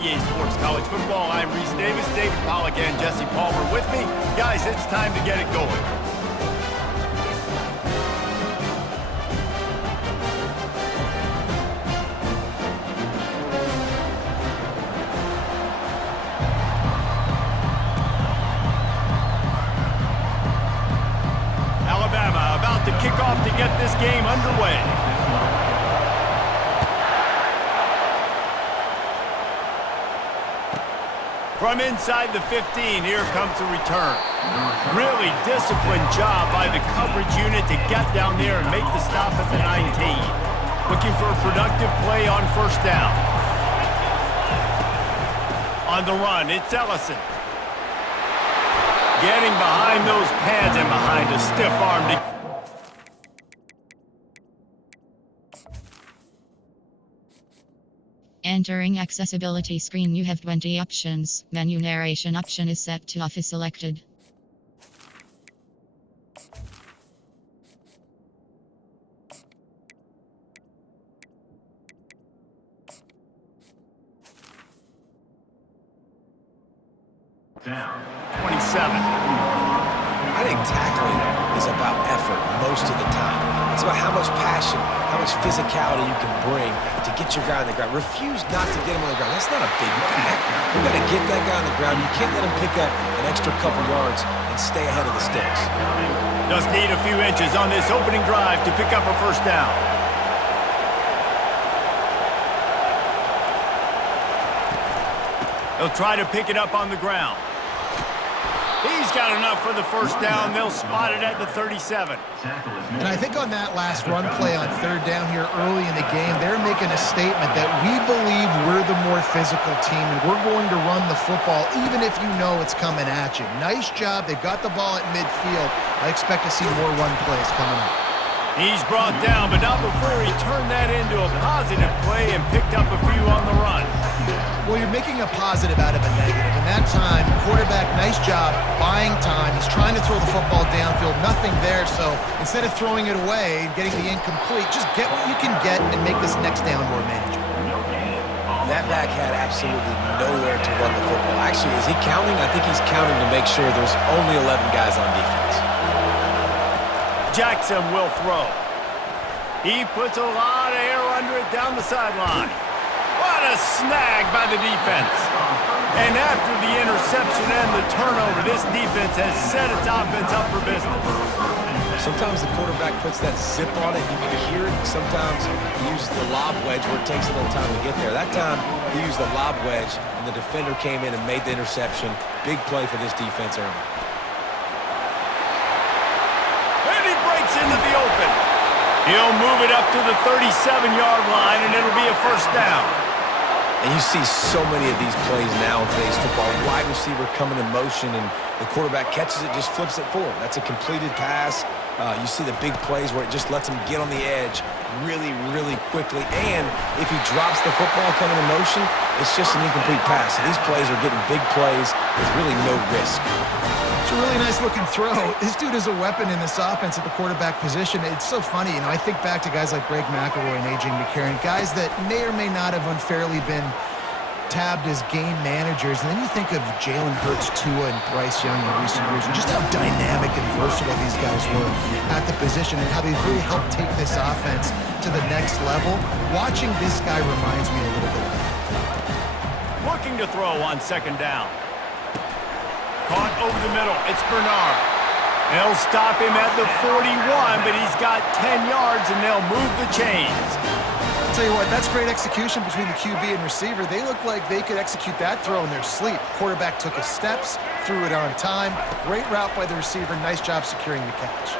EA Sports College Football. I'm Reese Davis, David Pollack, and Jesse Palmer with me. Guys, it's time to get it going. Alabama about to kick off to get this game underway. From inside the 15, here comes the return. Really disciplined job by the coverage unit to get down there and make the stop at the 19. Looking for a productive play on first down. On the run, it's Ellison. Getting behind those pads and behind a stiff arm to... Entering accessibility screen, you have 20 options. Menu narration option is set to off is selected. Down. 27. I think tackling is about effort most of the time. It's about how much passion, how much physicality you can bring to get your guy on the ground. Refuse not to get him on the ground. That's not a big pack. You got to get that guy on the ground. You can't let him pick up an extra couple yards and stay ahead of the sticks. Just need a few inches on this opening drive to pick up a first down. He'll try to pick it up on the ground. He's got enough for the first down. They'll spot it at the 37. And I think on that last run play on third down here early in the game, they're making a statement that we believe we're the more physical team and we're going to run the football even if you know it's coming at you. Nice job. They got the ball at midfield. I expect to see more run plays coming up. He's brought down, but not before he turned that into a positive play and picked up a few on the run. Well, you're making a positive out of a negative. And that time, quarterback, nice job, buying time. He's trying to throw the football downfield, nothing there. So instead of throwing it away, getting the incomplete, just get what you can get and make this next down more manageable. That back had absolutely nowhere to run the football. Actually, is he counting? I think he's counting to make sure there's only 11 guys on defense. Jackson will throw. He puts a lot of air under it down the sideline. What a snag by the defense. And after the interception and the turnover, this defense has set its offense up for business. Sometimes the quarterback puts that zip on it. You can hear it. Sometimes he uses the lob wedge where it takes a little time to get there. That time he used the lob wedge, and the defender came in and made the interception. Big play for this defense early. And he breaks into the open. He'll move it up to the 37-yard line, and it'll be a first down. And you see so many of these plays now in today's football. Wide receiver coming in motion, and the quarterback catches it, just flips it forward. That's a completed pass. You see the big plays where it just lets him get on the edge really, really quickly. And if he drops the football coming in motion, it's just an incomplete pass. So these plays are getting big plays with really no risk. It's a really nice looking throw. This dude is a weapon in this offense at the quarterback position. It's so funny, I think back to guys like Greg McElroy and A.J. McCarron, guys that may or may not have unfairly been tabbed as game managers. And then you think of Jalen Hurts, Tua, and Bryce Young in recent years, and just how dynamic and versatile these guys were at the position and how they've really helped take this offense to the next level. Watching this guy reminds me a little bit of that. Looking to throw on second down. Caught over the middle. It's Bernard. They'll stop him at the 41, but he's got 10 yards, and they'll move the chains. I'll tell you what, that's great execution between the QB and receiver. They look like they could execute that throw in their sleep. Quarterback took his steps, threw it on time. Great route by the receiver. Nice job securing the catch.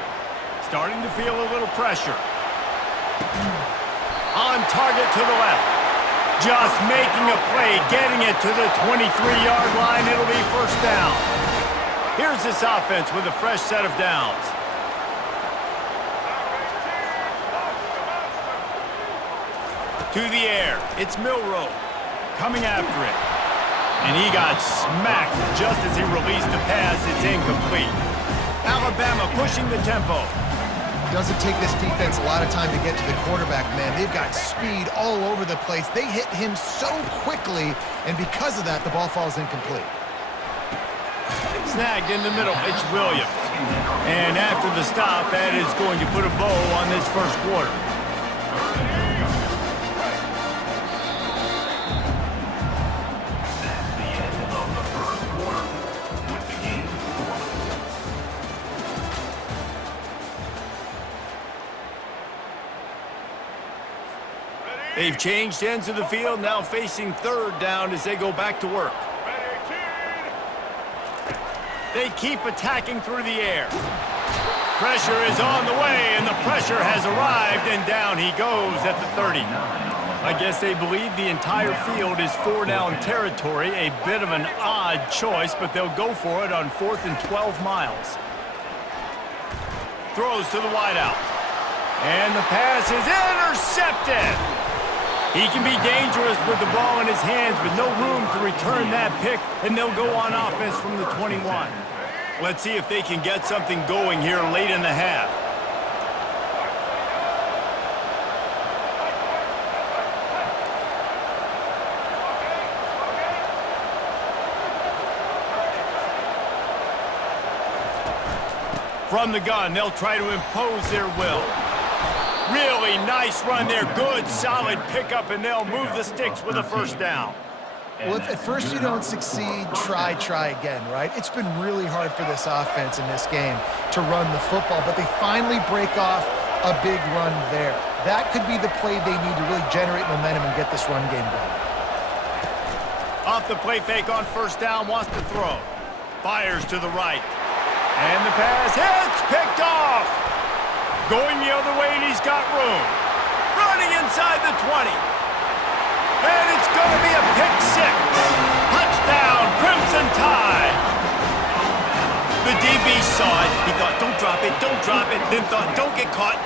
Starting to feel a little pressure. On target to the left. Just making a play, getting it to the 23-yard line. It'll be first down. Here's this offense with a fresh set of downs. To the air. It's Milroe coming after it. And he got smacked just as he released the pass. It's incomplete. Alabama pushing the tempo. Doesn't take this defense a lot of time to get to the quarterback, man. They've got speed all over the place. They hit him so quickly, and because of that, the ball falls incomplete. Snagged in the middle. It's Williams. And after the stop, that is going to put a bow on this first quarter. They've changed ends of the field, now facing third down as they go back to work. They keep attacking through the air. Pressure is on the way, and the pressure has arrived, and down he goes at the 30. I guess they believe the entire field is four-down territory, a bit of an odd choice, but they'll go for it on 4th and 12 miles. Throws to the wideout. And the pass is intercepted. He can be dangerous with the ball in his hands, but no room to return that pick, and they'll go on offense from the 21. Let's see if they can get something going here late in the half. From the gun, they'll try to impose their will. Really nice run there. Good, solid pickup, and they'll move the sticks with a first down. Well, if at first you don't succeed, try again, right? It's been really hard for this offense in this game to run the football, but they finally break off a big run there. That could be the play they need to really generate momentum and get this run game going. Off the play fake on first down, wants to throw. Fires to the right. And the pass hits, picked off. Going the other way, and he's got room. Running inside the 20. And it's going to be a pick six. Touchdown, Crimson Tide. The DB saw it. He thought, don't drop it, don't drop it. Then thought, don't get caught.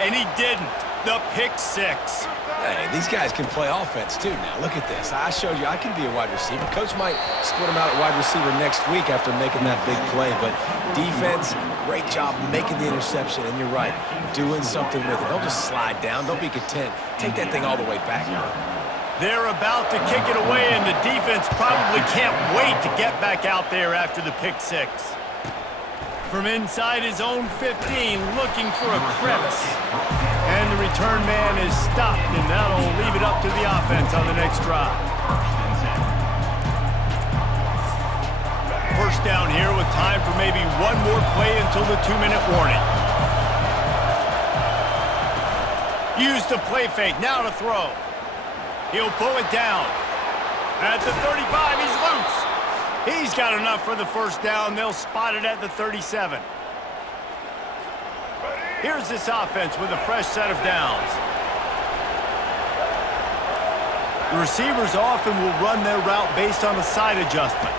And he didn't. The pick six. Hey, these guys can play offense, too. Now, look at this. I showed you I can be a wide receiver. Coach might split him out at wide receiver next week after making that big play. But defense, great job making the interception. And you're right, doing something with it. Don't just slide down. Don't be content. Take that thing all the way back. They're about to kick it away, and the defense probably can't wait to get back out there after the pick six. From inside his own 15, looking for a crevice. And the return man is stopped, and that'll leave it up to the offense on the next drive. First down here with time for maybe one more play until the 2-minute warning. Use the play fake, now to throw. He'll pull it down. At the 35, he's loose. He's got enough for the first down. They'll spot it at the 37. Here's this offense with a fresh set of downs. The receivers often will run their route based on a side adjustment.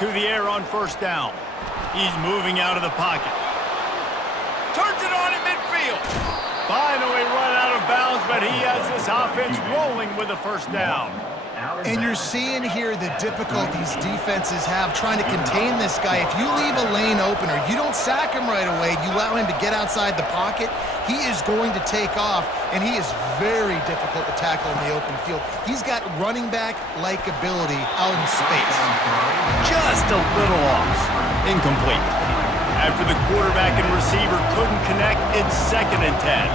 To the air on first down. He's moving out of the pocket. Turns it on in midfield. Finally run out of bounds, but he has this offense rolling with a first down. And you're seeing here the difficulties defenses have trying to contain this guy. If you leave a lane open or you don't sack him right away, you allow him to get outside the pocket, he is going to take off, and he is very difficult to tackle in the open field. He's got running back-like ability out in space. Just a little off. Incomplete. After the quarterback and receiver couldn't connect, it's 2nd and 10.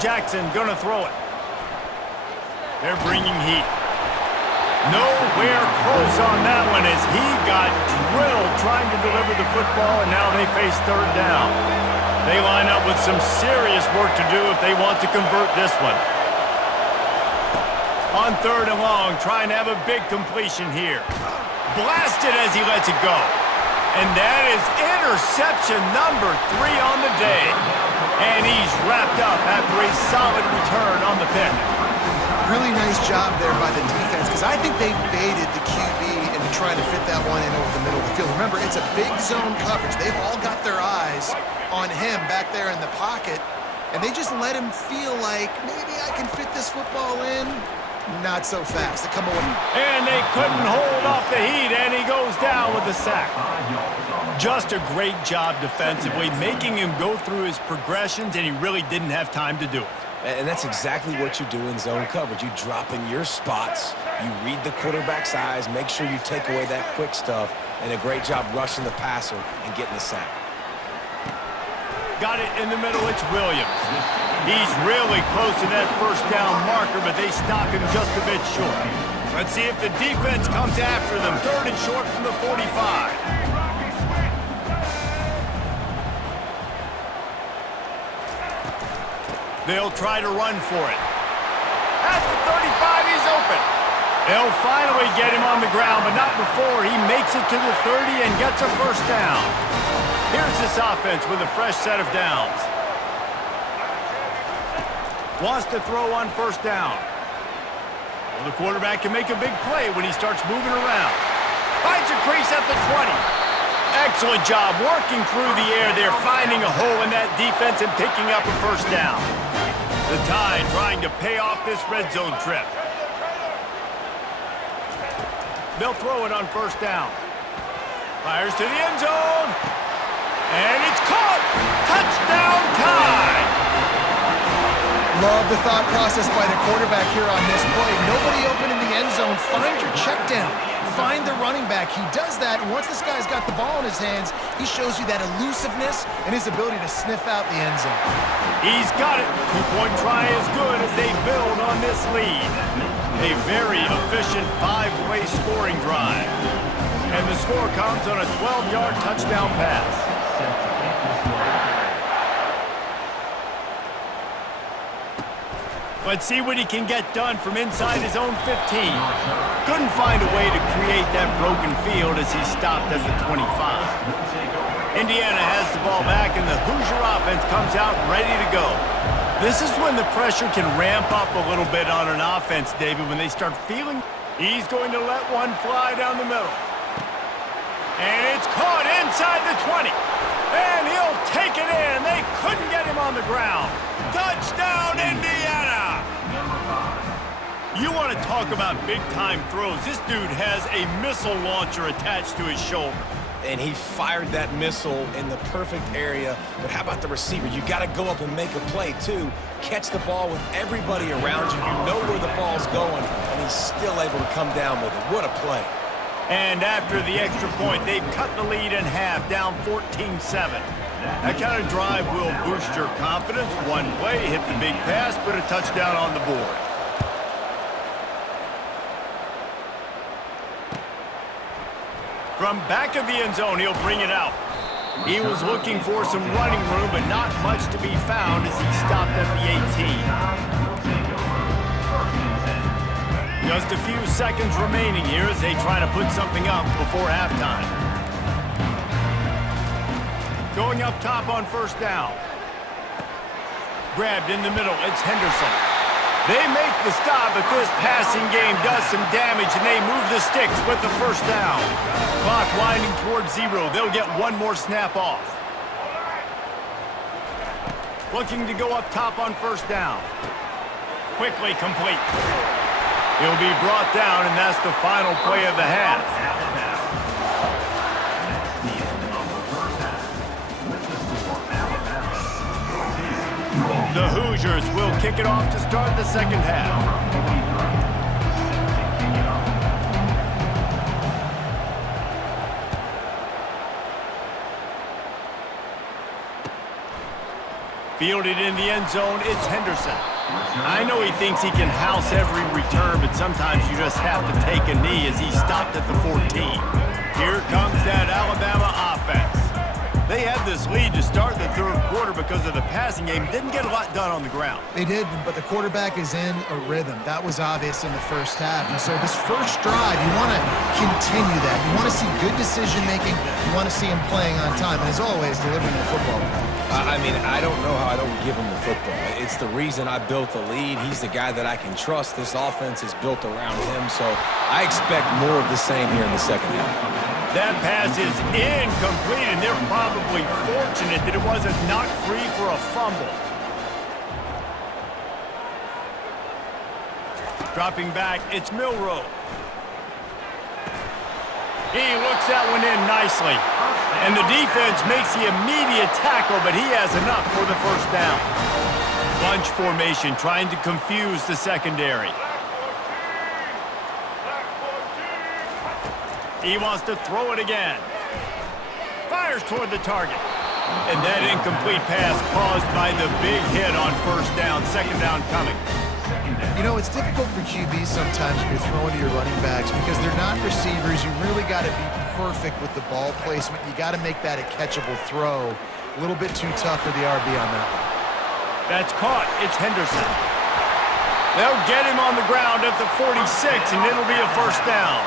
Jackson gonna throw it. They're bringing heat. Nowhere close on that one as he got drilled trying to deliver the football, and now they face third down. They line up with some serious work to do if they want to convert this one. On 3rd and long, trying to have a big completion here. Blasted as he lets it go. And that is interception number 3 on the day. And he's wrapped up after a solid return on the pick. Really nice job there by the defense, because I think they baited the QB into trying to fit that one in over the middle of the field. Remember, it's a big zone coverage. They've all got their eyes on him back there in the pocket, and they just let him feel like, maybe I can fit this football in. Not so fast. They come away. And they couldn't hold off the heat, and he goes down with the sack. Just a great job defensively, making him go through his progressions, and he really didn't have time to do it. And that's exactly what you do in zone coverage. You drop in your spots, you read the quarterback's eyes, make sure you take away that quick stuff, and a great job rushing the passer and getting the sack. Got it in the middle, it's Williams. He's really close to that first down marker, but they stop him just a bit short. Let's see if the defense comes after them. 3rd and short from the 45. They'll try to run for it. At the 35, he's open. They'll finally get him on the ground, but not before he makes it to the 30 and gets a first down. Here's this offense with a fresh set of downs. Wants to throw on first down. Well, the quarterback can make a big play when he starts moving around. Finds a crease at the 20. Excellent job working through the air there, finding a hole in that defense and picking up a first down. The Tide trying to pay off this red zone trip. They'll throw it on first down. Fires to the end zone. And it's caught. Touchdown Tide. Love the thought process by the quarterback here on this play. Nobody open in the end zone. Find your check down. Find the running back. He does that, and once this guy's got the ball in his hands, he shows you that elusiveness and his ability to sniff out the end zone. He's got it. 2-point try is good as they build on this lead. A very efficient 5-play scoring drive. And the score comes on a 12-yard touchdown pass. Let's see what he can get done from inside his own 15. Couldn't find a way to create that broken field as he stopped at the 25. Indiana has the ball back, and the Hoosier offense comes out ready to go. This is when the pressure can ramp up a little bit on an offense, David, when they start feeling. He's going to let one fly down the middle. And it's caught inside the 20. And he'll take it in. They couldn't get him on the ground. Touchdown, Indiana! You want to talk about big-time throws. This dude has a missile launcher attached to his shoulder. And he fired that missile in the perfect area. But how about the receiver? You got to go up and make a play, too. Catch the ball with everybody around you. You know where the ball's going, and he's still able to come down with it. What a play. And after the extra point, they've cut the lead in half, down 14-7. That kind of drive will boost your confidence. One play, hit the big pass, put a touchdown on the board. From back of the end zone, he'll bring it out. He was looking for some running room, but not much to be found as he stopped at the 18. Just a few seconds remaining here as they try to put something up before halftime. Going up top on first down. Grabbed in the middle, it's Henderson. They make the stop, but this passing game does some damage, and they move the sticks with the first down. Clock winding towards 0. They'll get one more snap off. Looking to go up top on first down. Quickly complete. He'll be brought down, and that's the final play of the half. The Hoosiers will kick it off to start the second half. Fielded in the end zone, it's Henderson. I know he thinks he can house every return, but sometimes you just have to take a knee as he stopped at the 14. Here comes that Alabama offense. They had this lead to start the third quarter because of the passing game. Didn't get a lot done on the ground. They did, but the quarterback is in a rhythm. That was obvious in the first half. And so this first drive, you want to continue that. You want to see good decision-making. You want to see him playing on time. And as always, delivering the football. I mean, I don't know how I don't give him the football. It's the reason I built the lead. He's the guy that I can trust. This offense is built around him, so I expect more of the same here in the second half. That pass is incomplete, and they're probably fortunate that it wasn't knocked free for a fumble. Dropping back, it's Milroe. He looks that one in nicely. And the defense makes the immediate tackle, but he has enough for the first down. Bunch formation, trying to confuse the secondary. He wants to throw it again. Fires toward the target. And that incomplete pass caused by the big hit on first down. Second down coming. You know, it's difficult for QBs sometimes when you're throwing to your running backs because they're not receivers. You really got to be perfect with the ball placement. You got to make that a catchable throw. A little bit too tough for the RB on that one. That's caught. It's Henderson. They'll get him on the ground at the 46, and it'll be a first down.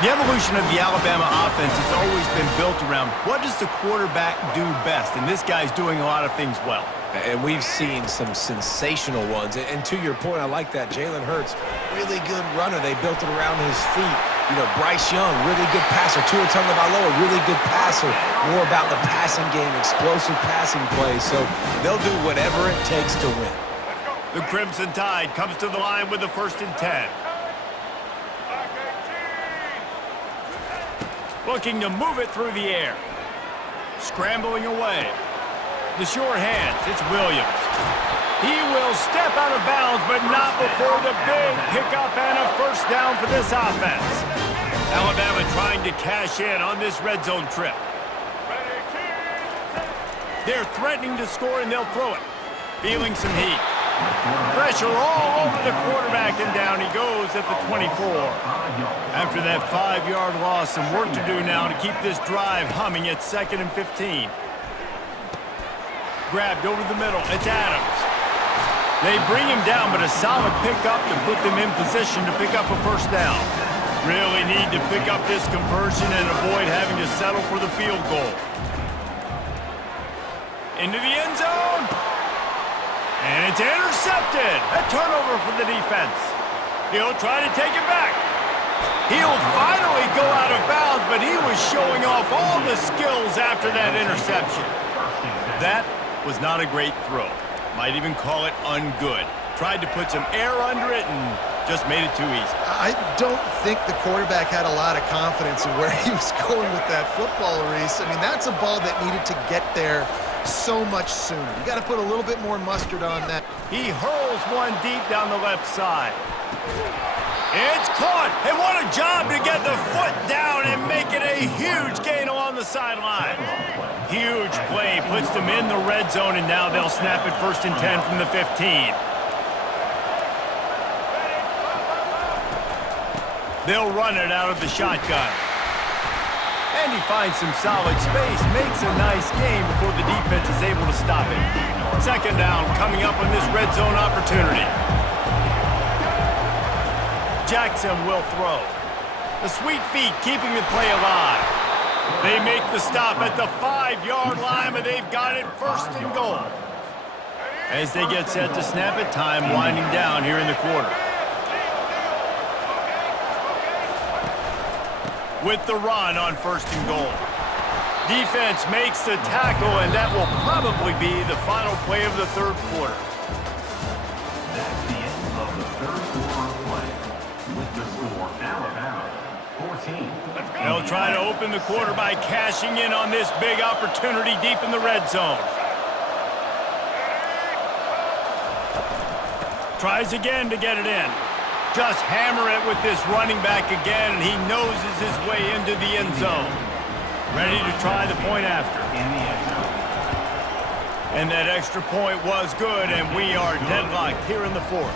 The evolution of the Alabama offense has always been built around what does the quarterback do best, and this guy's doing a lot of things well. And we've seen some sensational ones. And to your point, I like that. Jalen Hurts, really good runner. They built it around his feet. You know, Bryce Young, really good passer. Tua Tagovailoa, really good passer. More about the passing game, explosive passing plays. So they'll do whatever it takes to win. The Crimson Tide comes to the line with the 1st and 10. Looking to move it through the air. Scrambling away. The sure hands, it's Williams. He will step out of bounds, but not before the big pickup and a first down for this offense. Alabama trying to cash in on this red zone trip. They're threatening to score, and they'll throw it. Feeling some heat. Pressure all over the quarterback, and down he goes at the 24. After that 5-yard loss, some work to do now to keep this drive humming at 2nd and 15. Grabbed over the middle. It's Adams. They bring him down, but a solid pickup to put them in position to pick up a first down. Really need to pick up this conversion and avoid having to settle for the field goal. Into the end zone. And it's intercepted. A turnover for the defense. He'll try to take it back. He'll finally go out of bounds, but he was showing off all the skills after that interception. That was not a great throw. Might even call it ungood. Tried to put some air under it and just made it too easy. I don't think the quarterback had a lot of confidence in where he was going with that football, Reese. I mean, that's a ball that needed to get there so much sooner. You got to put a little bit more mustard on that. He hurls one deep down the left side. It's caught, and what a job to get the foot down and make it a huge gain along the sideline. Huge play, puts them in the red zone, and now they'll snap it 1st and 10 from the 15. They'll run it out of the shotgun. And he finds some solid space, makes a nice game before the defense is able to stop it. 2nd down coming up on this red zone opportunity. Jackson will throw. The sweet feet keeping the play alive. They make the stop at the 5-yard line, but they've got it 1st and goal. As they get set to snap it, time winding down here in the quarter. With the run on 1st and goal. Defense makes the tackle, and that will probably be the final play of the 3rd quarter. That's the end of the 3rd quarter of play. With the score, Alabama 14. They'll try to open the quarter by cashing in on this big opportunity deep in the red zone. Tries again to get it in. Just hammer it with this running back again, and he noses his way into the end zone. Ready to try the point after. And that extra point was good, and we are deadlocked here in the 4th.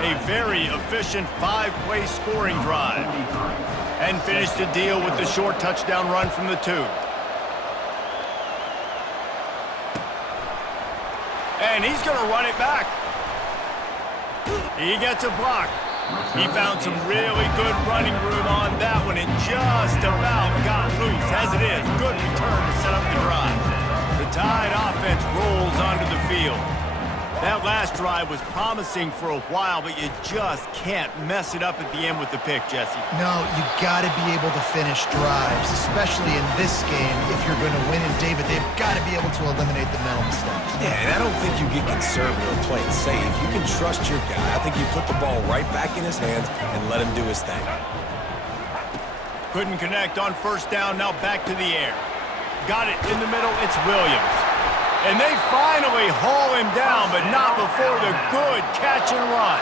A very efficient 5-play scoring drive. And finished the deal with the short touchdown run from the 2. And he's going to run it back. He gets a block. He found some really good running room on that one and just about got loose. As it is, good return to set up the drive. The Tide offense rolls onto the field. That last drive was promising for a while, but you just can't mess it up at the end with the pick, Jesse. No, you got to be able to finish drives, especially in this game. If you're going to win, and David, they've got to be able to eliminate the mental mistakes. Yeah, and I don't think you get conservative or play it safe. You can trust your guy. I think you put the ball right back in his hands and let him do his thing. Couldn't connect on first down, now back to the air. Got it in the middle, it's Williams. And they finally haul him down, but not before the good catch and run.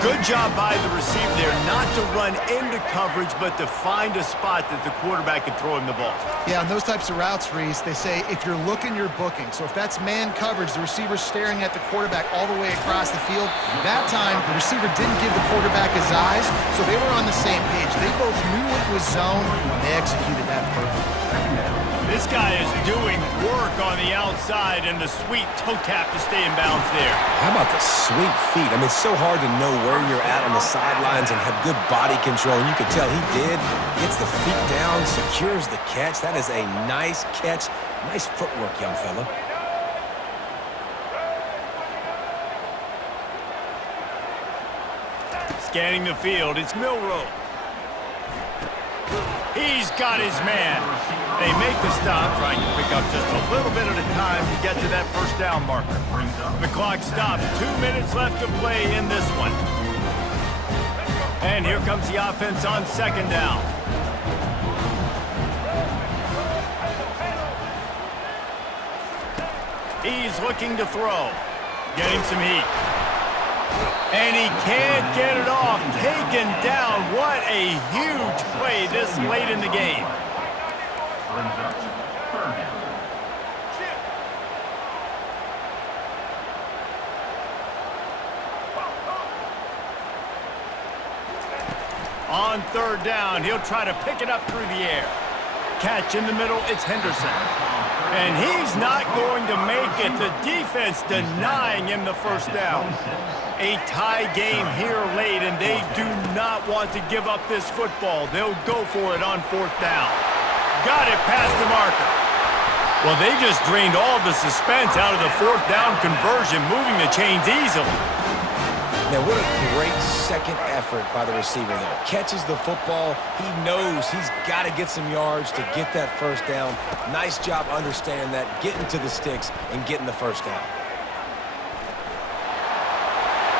Good job by the receiver there, not to run into coverage, but to find a spot that the quarterback could throw him the ball. Yeah, on those types of routes, Reese, they say if you're looking, you're booking. So if that's man coverage, the receiver's staring at the quarterback all the way across the field. That time, the receiver didn't give the quarterback his eyes, so they were on the same page. They both knew it was zone, and they executed that perfectly. This guy is doing work on the outside, and the sweet toe tap to stay in bounds there. How about the sweet feet? I mean, it's so hard to know where you're at on the sidelines and have good body control, and you can tell he did. Gets the feet down, secures the catch. That is a nice catch. Nice footwork, young fella. Scanning the field, it's Milroe. He's got his man. They make the stop, trying to pick up just a little bit at a time to get to that first down marker. The clock stops. 2 minutes left to play in this one. And here comes the offense on second down. He's looking to throw. Getting some heat. And he can't get it off. Taken down. What a huge play this late in the game. Brings up third down. On third down, he'll try to pick it up through the air. Catch in the middle, it's Henderson. And he's not going to make it. The defense denying him the first down. A tie game here late, and they do not want to give up this football. They'll go for it on fourth down. Got it past the marker. Well, they just drained all the suspense out of the fourth down conversion, moving the chains easily. Now, what a great second effort by the receiver there. Catches the football. He knows he's got to get some yards to get that first down. Nice job understanding that, getting to the sticks and getting the first down.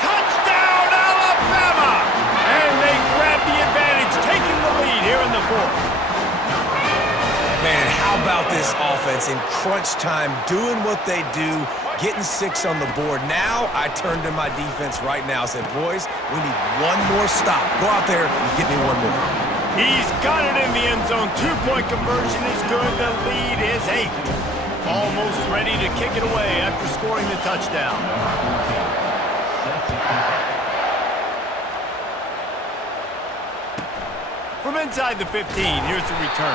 Touchdown, Alabama! And they grab the advantage, taking the lead here in the fourth. Man, how about this offense in crunch time, doing what they do, getting 6 on the board. Now I turn to my defense right now and said, boys, we need one more stop. Go out there and get me one more. He's got it in the end zone. 2-point conversion is good. The lead is 8. Almost ready to kick it away after scoring the touchdown. From inside the 15, here's the return.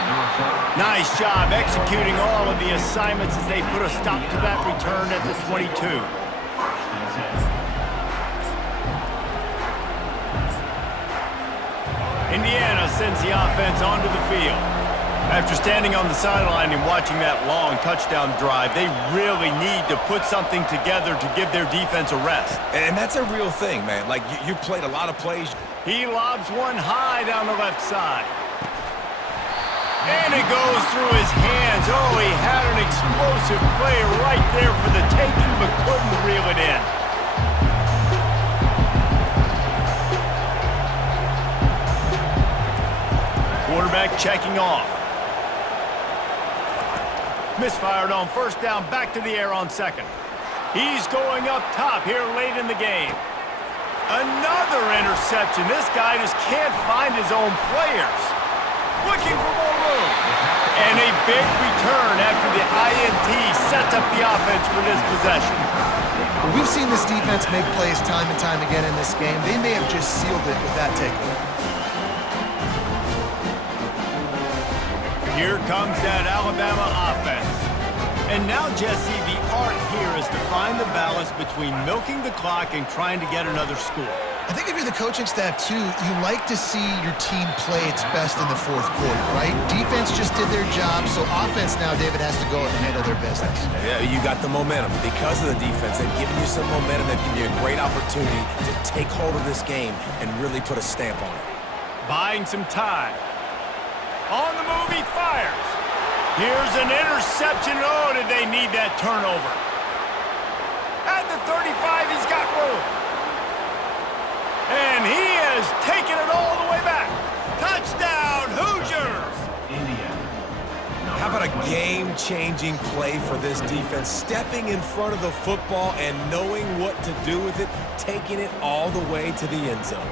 Nice job executing all of the assignments as they put a stop to that return at the 22. Indiana sends the offense onto the field. After standing on the sideline and watching that long touchdown drive, they really need to put something together to give their defense a rest. And that's a real thing, man. Like, you played a lot of plays. He lobs one high down the left side. And it goes through his hands. Oh, he had an explosive play right there for the taking, but couldn't reel it in. Quarterback checking off. Misfired on first down, back to the air on second. He's going up top here late in the game. Another interception. This guy just can't find his own players. Looking for more room. And a big return after the INT sets up the offense for this possession. Well, we've seen this defense make plays time and time again in this game. They may have just sealed it with that takeaway. Here comes that Alabama offense. And now, Jesse, the art here is to find the balance between milking the clock and trying to get another score. I think if you're the coaching staff, too, you like to see your team play its best in the fourth quarter, right? Defense just did their job, so offense now, David, has to go out and handle their business. Yeah, you got the momentum. Because of the defense, they've given you some momentum. They've given you a great opportunity to take hold of this game and really put a stamp on it. Buying some time. On the move, he fires. Here's an interception. Oh, did they need that turnover? At the 35, he's got room. And he has taken it all the way back. Touchdown, Hoosiers! Indiana. How about a game-changing play for this defense? Stepping in front of the football and knowing what to do with it, taking it all the way to the end zone.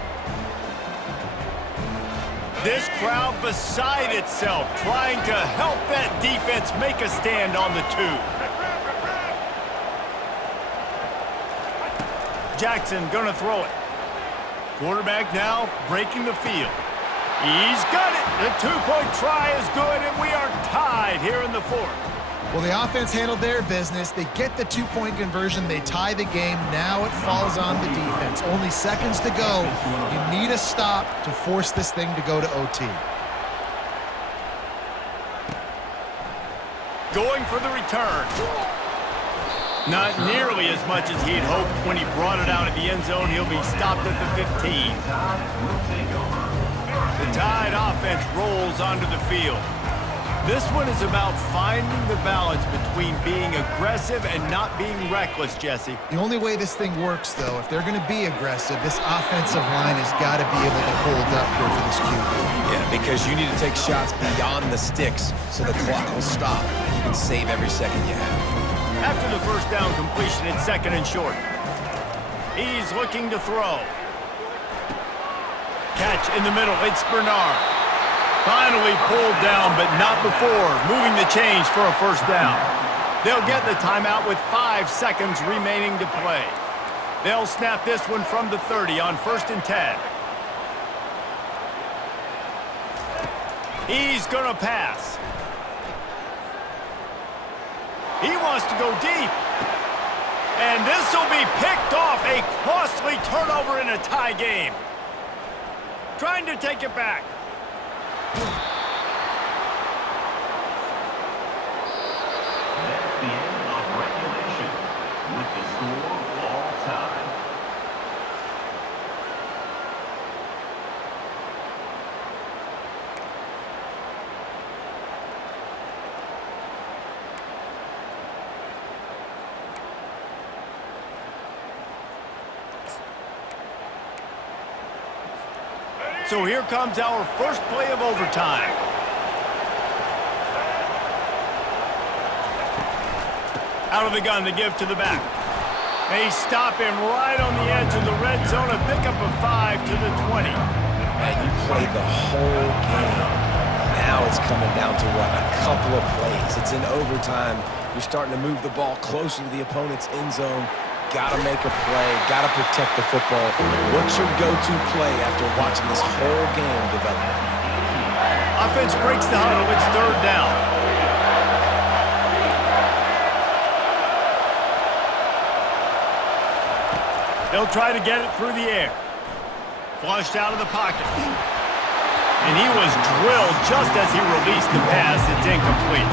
This crowd beside itself, trying to help that defense make a stand on the 2. Jackson gonna throw it. Quarterback now breaking the field. He's got it. The 2-point try is good, and we are tied here in the 4th. Well, the offense handled their business. They get the 2-point conversion. They tie the game. Now it falls on the defense. Only seconds to go. You need a stop to force this thing to go to OT. Going for the return. Not nearly as much as he had hoped when he brought it out of the end zone. He'll be stopped at the 15. The Tide offense rolls onto the field. This one is about finding the balance between being aggressive and not being reckless, Jesse. The only way this thing works, though, if they're going to be aggressive, this offensive line has got to be able to hold up here for this QB. Yeah, because you need to take shots beyond the sticks so the clock will stop. You can save every second you have. After the first down completion, it's 2nd and short. He's looking to throw. Catch in the middle. It's Bernard. Finally pulled down, but not before moving the chains for a first down. They'll get the timeout with 5 seconds remaining to play. They'll snap this one from the 30 on 1st and 10. He's gonna pass. He wants to go deep. And this will be picked off. A costly turnover in a tie game. Trying to take it back. That's the end of regulation with the score all tied. So here comes our first play of overtime. Out of the gun to give to the back. They stop him right on the edge of the red zone. A pickup of 5 to the 20. And you played the whole game. Now it's coming down to what? A couple of plays. It's in overtime. You're starting to move the ball closer to the opponent's end zone. Got to make a play. Got to protect the football. What's your go-to play after watching this whole game develop? Offense breaks the huddle. It's 3rd down. They'll try to get it through the air. Flushed out of the pocket. And he was drilled just as he released the pass. It's incomplete.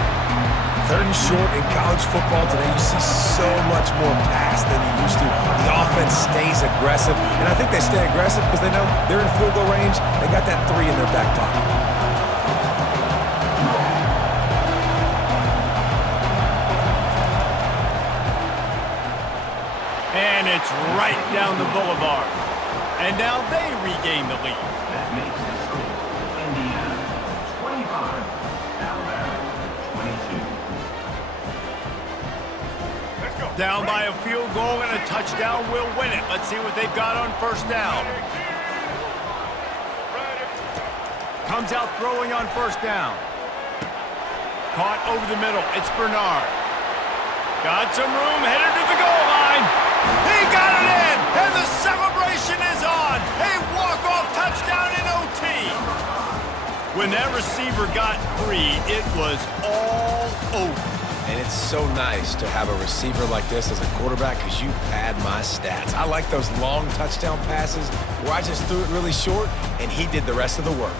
3rd and short in college football today. You see so much more pass than you used to. The offense stays aggressive. And I think they stay aggressive because they know they're in field goal range. They got that 3 in their back pocket. And it's right down the boulevard. And now they regain the lead. That makes the score Indiana 25, Alabama 22. Down by a field goal and a touchdown will win it. Let's see what they've got on 1st down. Comes out throwing on 1st down. Caught over the middle. It's Bernard. Got some room, headed to the goal line. He got it in, and the celebration is on. A walk-off touchdown in OT. When that receiver got free, it was all over. And it's so nice to have a receiver like this as a quarterback because you pad my stats. I like those long touchdown passes where I just threw it really short and he did the rest of the work.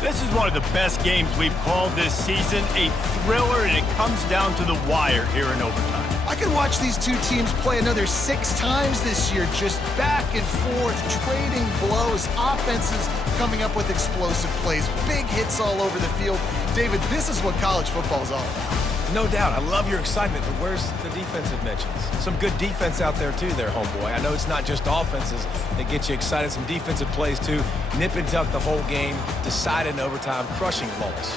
This is one of the best games we've called this season, a thriller, and it comes down to the wire here in overtime. I could watch these two teams play another 6 times this year, just back and forth, trading blows, offenses coming up with explosive plays, big hits all over the field. David, this is what college football is all about. No doubt. I love your excitement, but where's the defensive mentions? Some good defense out there, too, there, homeboy. I know it's not just offenses that get you excited. Some defensive plays, too. Nip and tuck the whole game, decided in overtime, crushing balls.